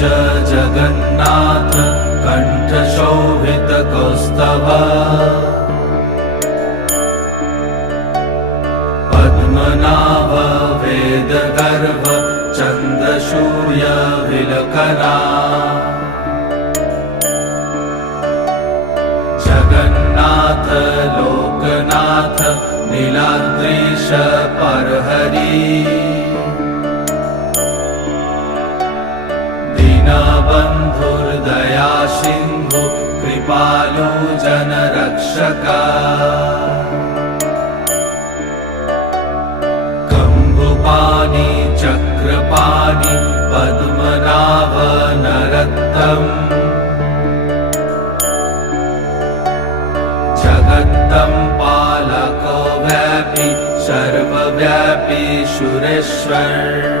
जगन्नाथ कण्ठशोभितकौस्तभ पद्मनाभ वेदगर्भ चन्द्रसूर्यविलकरा जगन्नाथ लोकनाथ नीलाद्रीश परहरि दीनबन्धुर्दया सिन्धु कृपालु जनरक्षका कम्बुपाणि चक्रपाणि पद्मनाभ नरोत्तम जगत्तं पालको व्यापी सर्वव्यापी सुरेश्वर